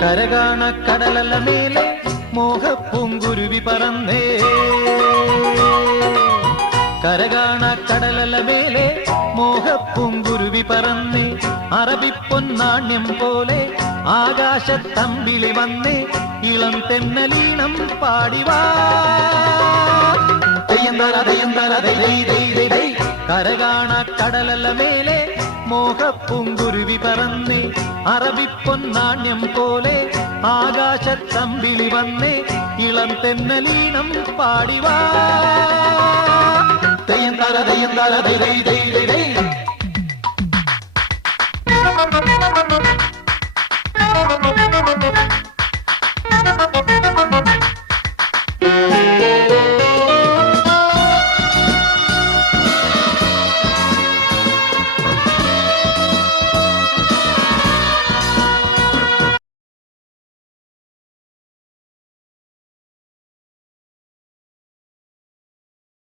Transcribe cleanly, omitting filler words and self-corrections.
കരകാണ കടലല മേലെ മോഹപ്പൂങ്കുരുവി പറന്നേ കരകാണ കടലല മേലെ മോഹപ്പൂങ്കുരുവി പറന്നേ അറബിപ്പൊന്നാണ്യം പോലെ ആകാശത്തമ്പിളി വന്നേ ഇളം തെന്നലീണം പാടിവാ കരകാണ കടലല മേലെ മോഹപ്പൂങ്കുരുവി പറന്നേ അറബിപ്പൊന്നാണ്യം പോലെ ആകാശത്തമ്പിളി വന്നേ ഇളം തെന്നലീണം പാടിവാ